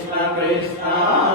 Krishna Krishna